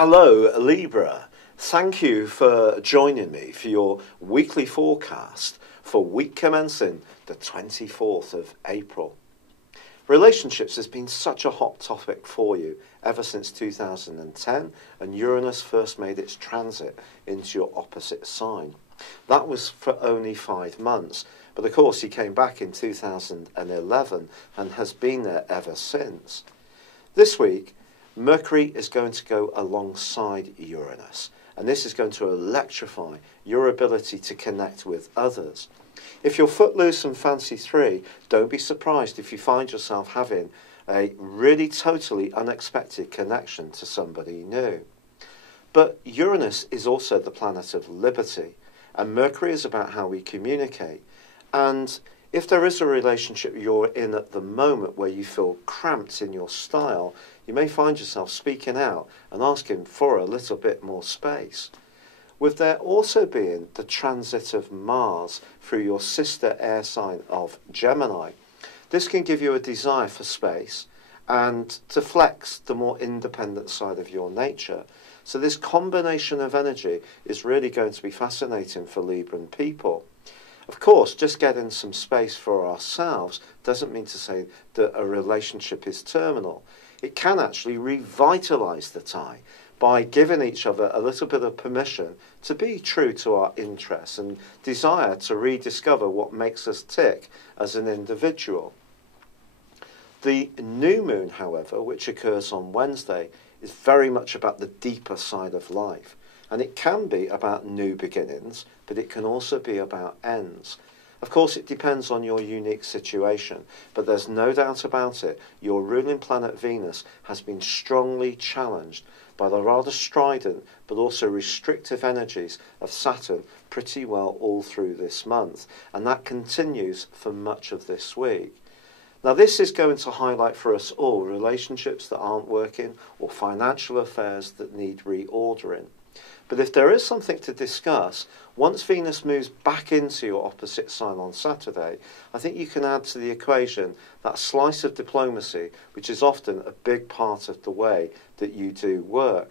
Hello, Libra. Thank you for joining me for your weekly forecast for week commencing the 24th of April. Relationships has been such a hot topic for you ever since 2010 and Uranus first made its transit into your opposite sign. That was for only 5 months, but of course he came back in 2011 and has been there ever since. This week, Mercury is going to go alongside Uranus, and this is going to electrify your ability to connect with others. If you're footloose and fancy free, don't be surprised if you find yourself having a really totally unexpected connection to somebody new. But Uranus is also the planet of liberty, and Mercury is about how we communicate. And if there is a relationship you're in at the moment where you feel cramped in your style, you may find yourself speaking out and asking for a little bit more space. With there also being the transit of Mars through your sister air sign of Gemini, this can give you a desire for space and to flex the more independent side of your nature. So this combination of energy is really going to be fascinating for Libran people. Of course, just getting some space for ourselves doesn't mean to say that a relationship is terminal. It can actually revitalise the tie by giving each other a little bit of permission to be true to our interests and desire to rediscover what makes us tick as an individual. The new moon, however, which occurs on Wednesday, is very much about the deeper side of life. And it can be about new beginnings, but it can also be about ends. Of course, it depends on your unique situation, but there's no doubt about it, your ruling planet Venus has been strongly challenged by the rather strident but also restrictive energies of Saturn pretty well all through this month, and that continues for much of this week. Now, this is going to highlight for us all relationships that aren't working or financial affairs that need reordering. But if there is something to discuss, once Venus moves back into your opposite sign on Saturday, I think you can add to the equation that slice of diplomacy, which is often a big part of the way that you do work.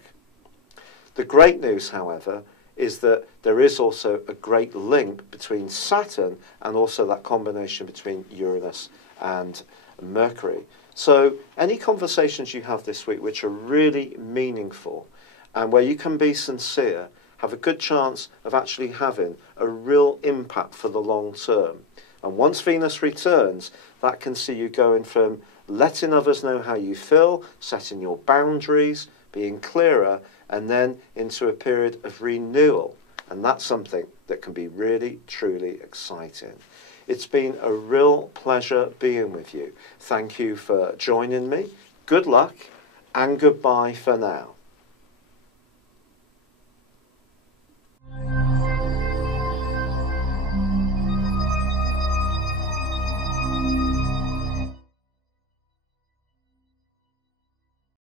The great news, however, is that there is also a great link between Saturn and also that combination between Uranus and Mercury. So any conversations you have this week which are really meaningful and where you can be sincere, have a good chance of actually having a real impact for the long term. And once Venus returns, that can see you going from letting others know how you feel, setting your boundaries, being clearer, and then into a period of renewal. And that's something that can be really, truly exciting. It's been a real pleasure being with you. Thank you for joining me. Good luck and goodbye for now.